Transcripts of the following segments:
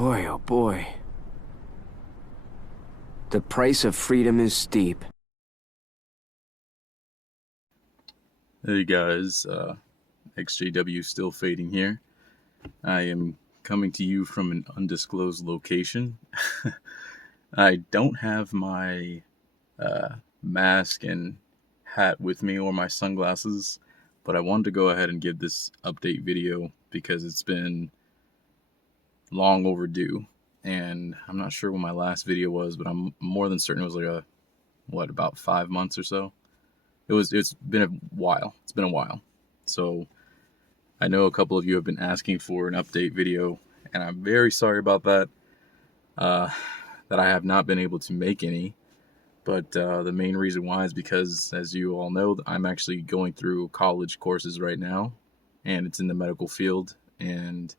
Boy, oh boy. The price of freedom is steep. Hey guys, ExJW still fading here. I am coming to you from an undisclosed location. I don't have my mask and hat with me or my sunglasses, but I wanted to go ahead and give this update video because it's been long overdue. And I'm not sure when my last video was, but I'm more than certain it was about 5 months or so. It's been a while. It's been a while. So I know a couple of you have been asking for an update video, and I'm very sorry about that. That I have not been able to make any. But the main reason why is because, as you all know, I'm actually going through college courses right now, and it's in the medical field, and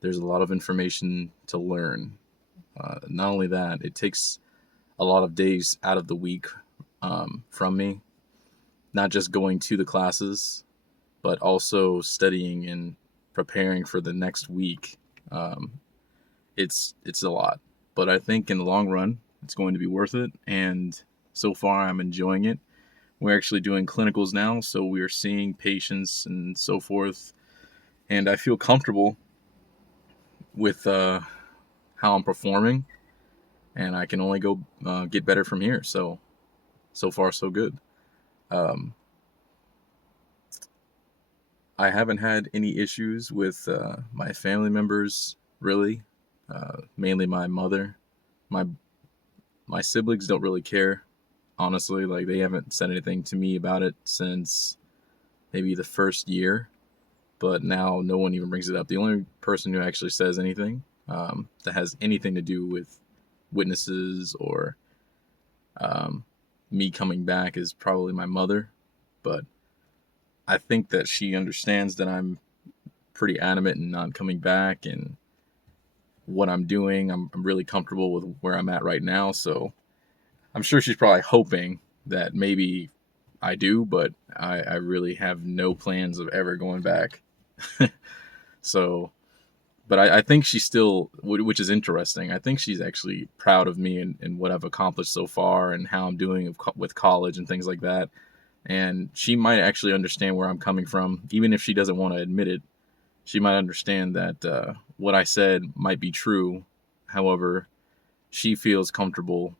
there's a lot of information to learn. Not only that, it takes a lot of days out of the week from me, not just going to the classes, but also studying and preparing for the next week. It's a lot, but I think in the long run, it's going to be worth it. And so far, I'm enjoying it. We're actually doing clinicals now, so we're seeing patients and so forth. And I feel comfortable with how I'm performing, and I can only go get better from here. So far, so good. I haven't had any issues with my family members, really. Mainly my mother. My siblings don't really care, honestly. Like, they haven't said anything to me about it since maybe the first year, but now no one even brings it up. The only person who actually says anything that has anything to do with witnesses or me coming back is probably my mother, but I think that she understands that I'm pretty adamant in not coming back, and what I'm doing, I'm really comfortable with where I'm at right now. So I'm sure she's probably hoping that maybe I do, but I really have no plans of ever going back. So, but I think she's still, which is interesting. I think she's actually proud of me and what I've accomplished so far and how I'm doing with college and things like that. And she might actually understand where I'm coming from, even if she doesn't want to admit it. She might understand that what I said might be true. However, she feels comfortable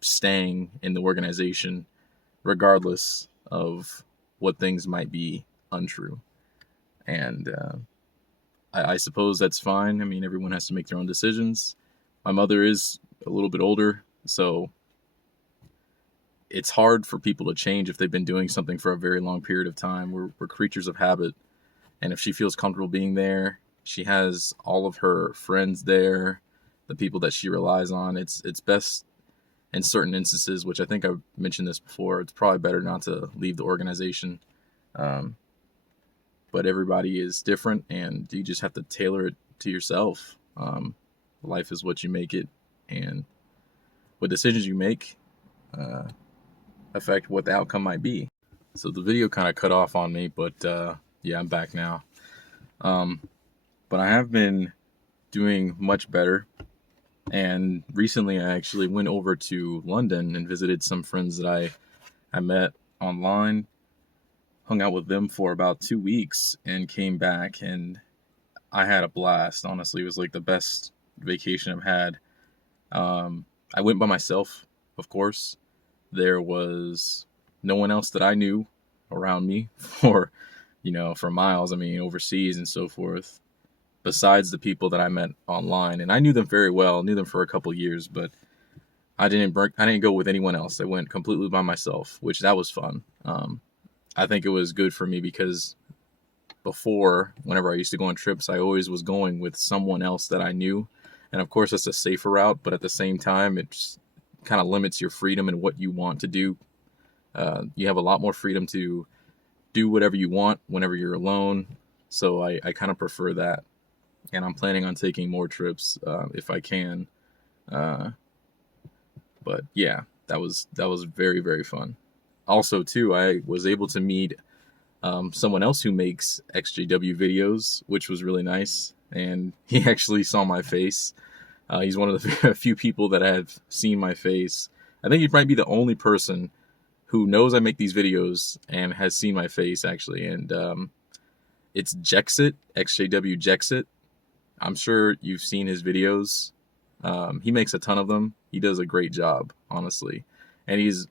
staying in the organization regardless of what things might be untrue. And I suppose that's fine. I mean, everyone has to make their own decisions. My mother is a little bit older, so it's hard for people to change if they've been doing something for a very long period of time. We're creatures of habit. And if she feels comfortable being there, she has all of her friends there, the people that she relies on. It's best in certain instances, which I think I've mentioned this before. It's probably better not to leave the organization. But everybody is different, and you just have to tailor it to yourself. Life is what you make it, and what decisions you make affect what the outcome might be. So the video kind of cut off on me, but yeah, I'm back now. But I have been doing much better. And recently I actually went over to London and visited some friends that I met online, hung out with them for about 2 weeks, and came back, and I had a blast. Honestly, it was like the best vacation I've had. I went by myself, of course. There was no one else that I knew around me for miles, I mean, overseas and so forth, besides the people that I met online. And I knew them very well, knew them for a couple years, but I didn't go with anyone else. I went completely by myself, which that was fun. I think it was good for me because before, whenever I used to go on trips, I always was going with someone else that I knew. And of course, it's a safer route, but at the same time, it just kind of limits your freedom and what you want to do. You have a lot more freedom to do whatever you want whenever you're alone. So I kind of prefer that. And I'm planning on taking more trips if I can. But yeah, that was very, very fun. Also, too, I was able to meet someone else who makes ExJW videos, which was really nice. And he actually saw my face He's one of the few people that have seen my face. I think he might be the only person who knows I make these videos and has seen my face, actually. And it's Jexit, ExJW Jexit. I'm sure you've seen his videos. He makes a ton of them. He does a great job, honestly. And he's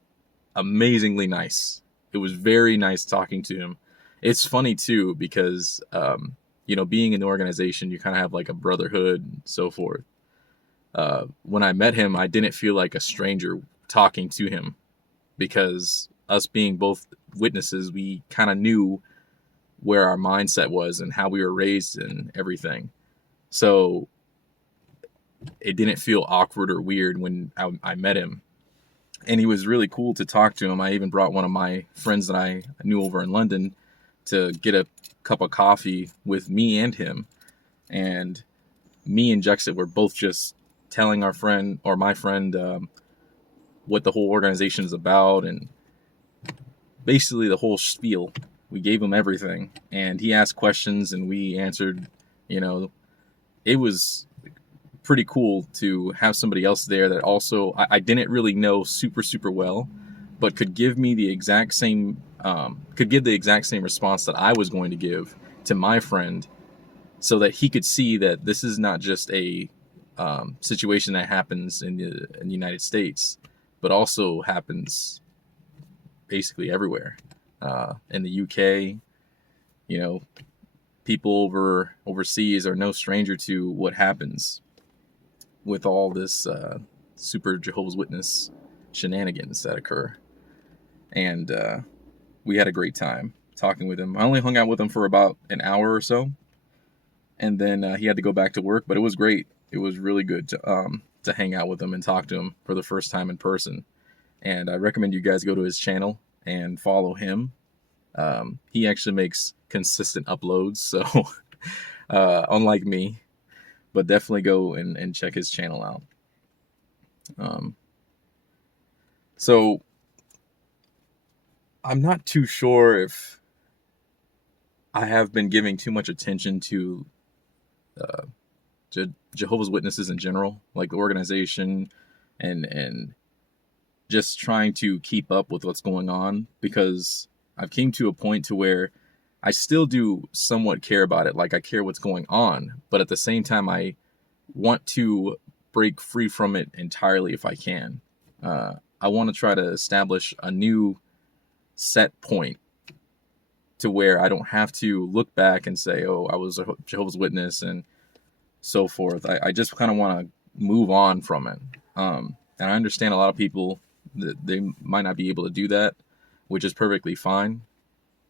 amazingly nice. It was very nice talking to him. It's funny, too, because, being in the organization, you kind of have like a brotherhood and so forth. When I met him, I didn't feel like a stranger talking to him because us being both witnesses, we kind of knew where our mindset was and how we were raised and everything. So it didn't feel awkward or weird when I met him. And he was really cool to talk to him. I even brought one of my friends that I knew over in London to get a cup of coffee with me and him. And me and Jexit were both just telling our friend, or my friend, what the whole organization is about, and basically the whole spiel. We gave him everything, and he asked questions, and we answered. It was pretty cool to have somebody else there that also I didn't really know super well, but could give me the exact same response that I was going to give to my friend, so that he could see that this is not just a situation that happens in the United States, but also happens basically everywhere. In the UK, people overseas are no stranger to what happens with all this super Jehovah's Witness shenanigans that occur. And we had a great time talking with him. I only hung out with him for about an hour or so, and then he had to go back to work, but it was great. It was really good to hang out with him and talk to him for the first time in person. And I recommend you guys go to his channel and follow him. He actually makes consistent uploads, so unlike me, but definitely go and check his channel out. So I'm not too sure if I have been giving too much attention to Jehovah's Witnesses in general, like the organization, and just trying to keep up with what's going on, because I've came to a point to where I still do somewhat care about it. Like, I care what's going on, but at the same time, I want to break free from it entirely if I can. I want to try to establish a new set point to where I don't have to look back and say, oh, I was a Jehovah's Witness and so forth. I just kind of want to move on from it. And I understand a lot of people that they might not be able to do that, which is perfectly fine.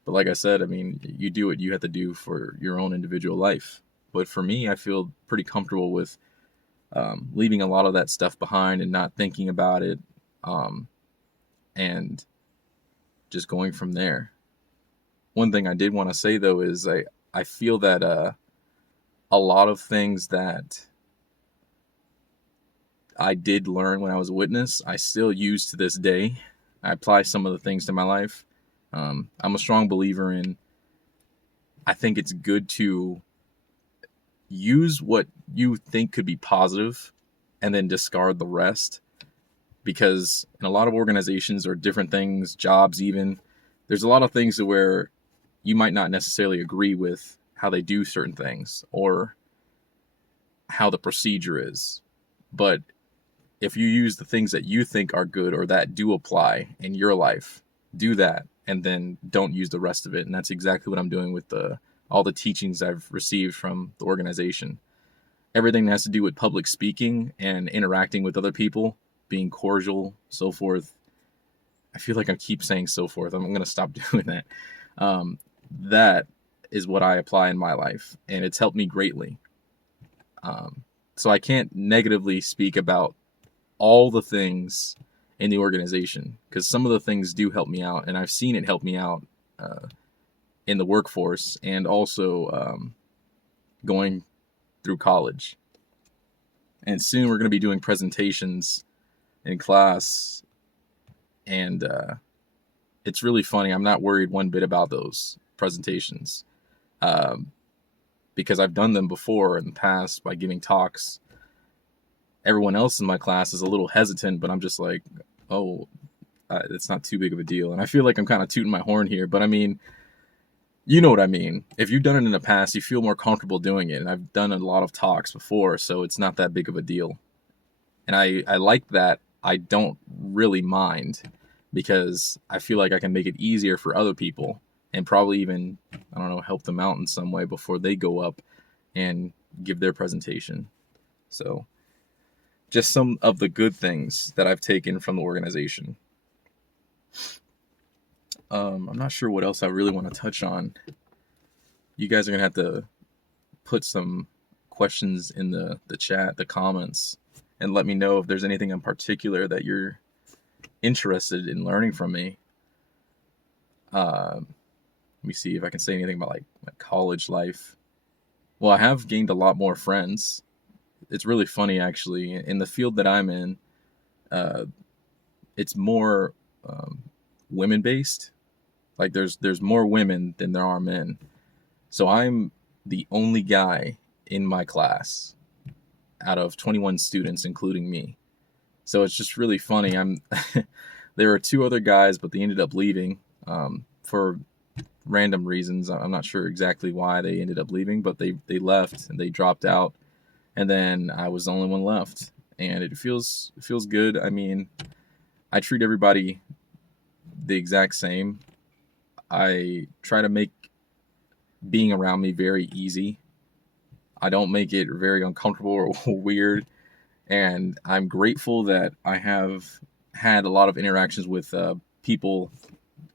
But like I said, I mean, you do what you have to do for your own individual life. But for me, I feel pretty comfortable with leaving a lot of that stuff behind and not thinking about it, and just going from there. One thing I did want to say, though, is I feel that a lot of things that I did learn when I was a witness, I still use to this day. I apply some of the things to my life. I'm a strong believer in, I think it's good to use what you think could be positive and then discard the rest. Because in a lot of organizations or different things, jobs even, there's a lot of things where you might not necessarily agree with how they do certain things or how the procedure is. But if you use the things that you think are good or that do apply in your life, do that, and then don't use the rest of it. And that's exactly what I'm doing with all the teachings I've received from the organization. Everything that has to do with public speaking and interacting with other people, being cordial, so forth. I feel like I keep saying so forth. I'm going to stop doing that. That is what I apply in my life, and it's helped me greatly. So I can't negatively speak about all the things in the organization, because some of the things do help me out, and I've seen it help me out in the workforce and also going through college. And soon we're going to be doing presentations in class, and it's really funny. I'm not worried one bit about those presentations because I've done them before in the past by giving talks. everyone else in my class is a little hesitant, but I'm just like, oh, it's not too big of a deal. And I feel like I'm kind of tooting my horn here, but I mean, you know what I mean. If you've done it in the past, you feel more comfortable doing it. And I've done a lot of talks before, so it's not that big of a deal. And I like that. I don't really mind because I feel like I can make it easier for other people and probably even, I don't know, help them out in some way before they go up and give their presentation. So just some of the good things that I've taken from the organization. I'm not sure what else I really want to touch on. You guys are going to have to put some questions in the chat, the comments, and let me know if there's anything in particular that you're interested in learning from me. Let me see if I can say anything about like my college life. Well, I have gained a lot more friends. It's really funny, actually. In the field that I'm in, it's more women based. Like there's more women than there are men. So I'm the only guy in my class out of 21 students, including me. So it's just really funny. There were two other guys, but they ended up leaving for random reasons. I'm not sure exactly why they ended up leaving, but they left and they dropped out, and then I was the only one left, and it feels good. I mean, I treat everybody the exact same. I try to make being around me very easy. I don't make it very uncomfortable or weird, and I'm grateful that I have had a lot of interactions with people,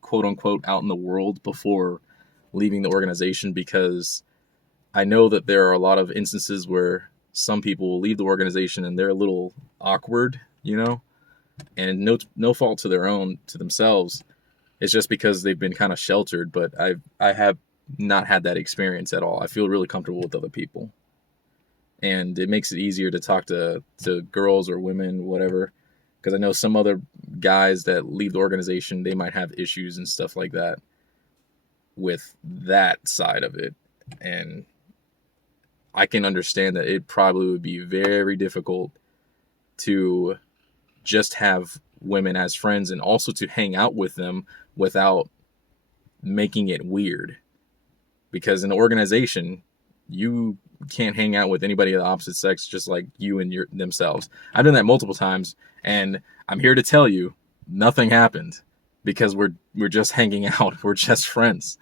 quote unquote, out in the world before leaving the organization, because I know that there are a lot of instances where some people will leave the organization and they're a little awkward, you know, and no fault to themselves. It's just because they've been kind of sheltered, but I have not had that experience at all. I feel really comfortable with other people, and it makes it easier to talk to girls or women, whatever, because I know some other guys that leave the organization, they might have issues and stuff like that with that side of it, and I can understand that it probably would be very difficult to just have women as friends and also to hang out with them without making it weird. Because in the organization, you can't hang out with anybody of the opposite sex just like you and themselves. I've done that multiple times, and I'm here to tell you, nothing happened because we're just hanging out. We're just friends.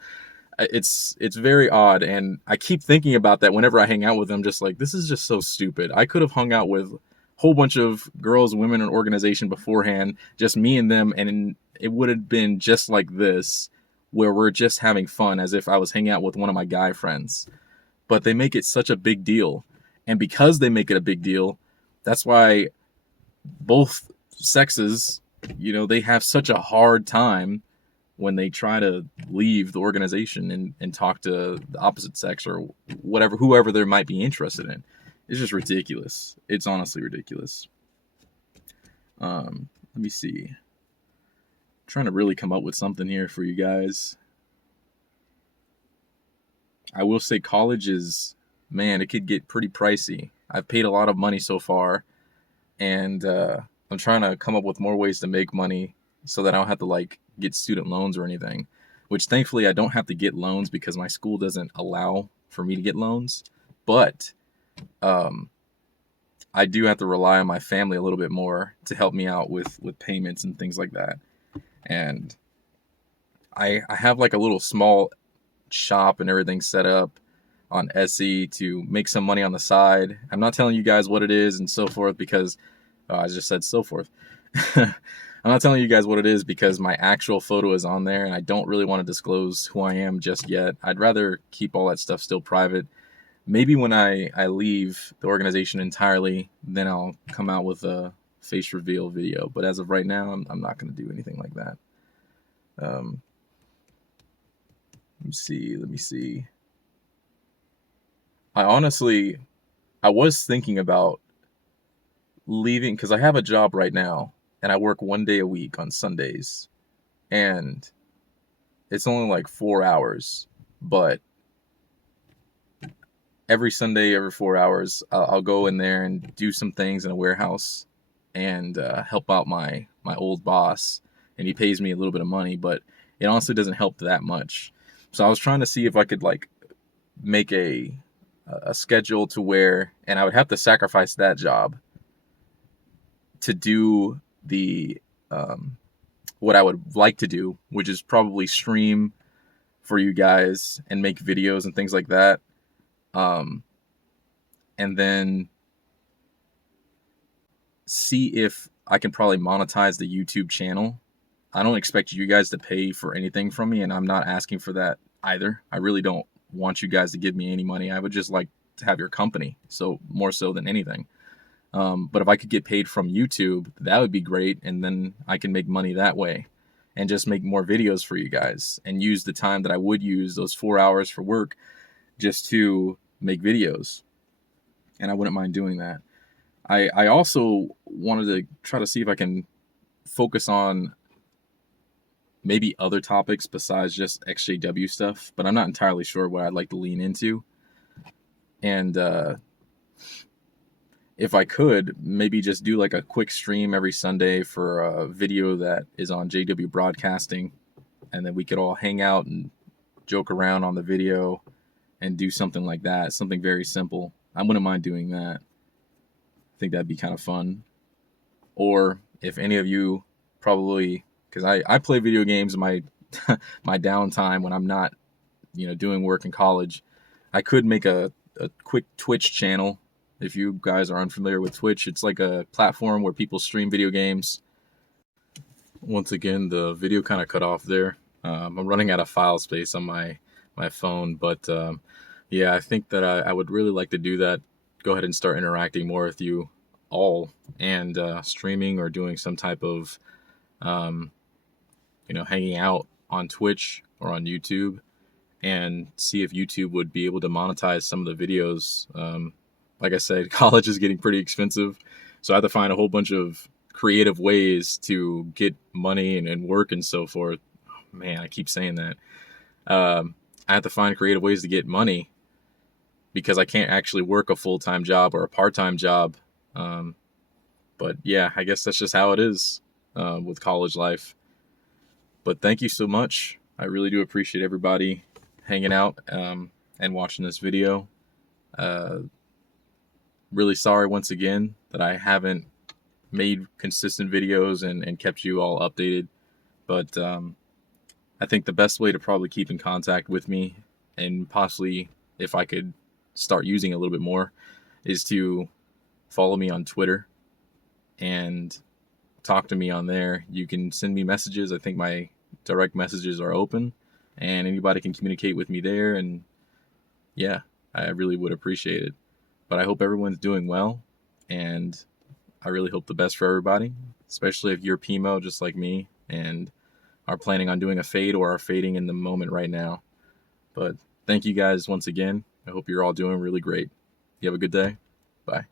It's very odd, and I keep thinking about that whenever I hang out with them. Just like, this is just so stupid. I could have hung out with a whole bunch of girls, women, and organization beforehand, just me and them, and it would have been just like this, where we're just having fun as if I was hanging out with one of my guy friends. But they make it such a big deal, and because they make it a big deal, that's why both sexes, they have such a hard time when they try to leave the organization and talk to the opposite sex or whoever they might be interested in. It's just ridiculous. It's honestly ridiculous. Let me see. I'm trying to really come up with something here for you guys. I will say college is, man, it could get pretty pricey. I've paid a lot of money so far, and I'm trying to come up with more ways to make money so that I don't have to get student loans or anything, which thankfully I don't have to get loans because my school doesn't allow for me to get loans. But I do have to rely on my family a little bit more to help me out with payments and things like that. And I have a little small shop and everything set up on Etsy to make some money on the side. I'm not telling you guys what it is and so forth because I just said so forth. I'm not telling you guys what it is because my actual photo is on there and I don't really want to disclose who I am just yet. I'd rather keep all that stuff still private. Maybe when I leave the organization entirely, then I'll come out with a face reveal video. But as of right now, I'm not going to do anything like that. Let me see. I was thinking about leaving because I have a job right now and I work 1 day a week on Sundays, and it's only 4 hours, but every Sunday, every 4 hours, I'll go in there and do some things in a warehouse and help out my old boss, and he pays me a little bit of money, but it honestly doesn't help that much. So I was trying to see if I could like make a schedule to where, and I would have to sacrifice that job to do the what I would like to do, which is probably stream for you guys and make videos and things like that. And then see if I can probably monetize the YouTube channel. I don't expect you guys to pay for anything from me, and I'm not asking for that either. I really don't want you guys to give me any money. I would just like to have your company, so more so than anything. But if I could get paid from YouTube, that would be great, and then I can make money that way and just make more videos for you guys and use the time that I would use, those 4 hours for work, just to make videos. And I wouldn't mind doing that. I also wanted to try to see if I can focus on maybe other topics besides just ExJW stuff, but I'm not entirely sure what I'd like to lean into. And if I could, maybe just do like a quick stream every Sunday for a video that is on JW Broadcasting, and then we could all hang out and joke around on the video and do something like that, something very simple. I wouldn't mind doing that. I think that'd be kind of fun. Or if any of you probably, because I play video games in my my downtime when I'm not, doing work in college, I could make a quick Twitch channel. If you guys are unfamiliar with Twitch, it's like a platform where people stream video games. Once again, the video kind of cut off there. I'm running out of file space on my phone, but yeah, I think that I would really like to do that. Go ahead and start interacting more with you all, and streaming or doing some type of hanging out on Twitch or on YouTube, and see if YouTube would be able to monetize some of the videos. Like I said, college is getting pretty expensive, so I have to find a whole bunch of creative ways to get money and work and so forth. Man, I keep saying that. I have to find creative ways to get money because I can't actually work a full-time job or a part-time job. But yeah, I guess that's just how it is with college life. But thank you so much. I really do appreciate everybody hanging out and watching this video. Really sorry once again that I haven't made consistent videos and kept you all updated. But I think the best way to probably keep in contact with me, and possibly if I could start using a little bit more, is to follow me on Twitter and talk to me on there. You can send me messages. I think my direct messages are open, and anybody can communicate with me there. And yeah, I really would appreciate it. But I hope everyone's doing well, and I really hope the best for everybody, especially if you're Pimo just like me and are planning on doing a fade or are fading in the moment right now. But thank you guys once again. I hope you're all doing really great. You have a good day. Bye.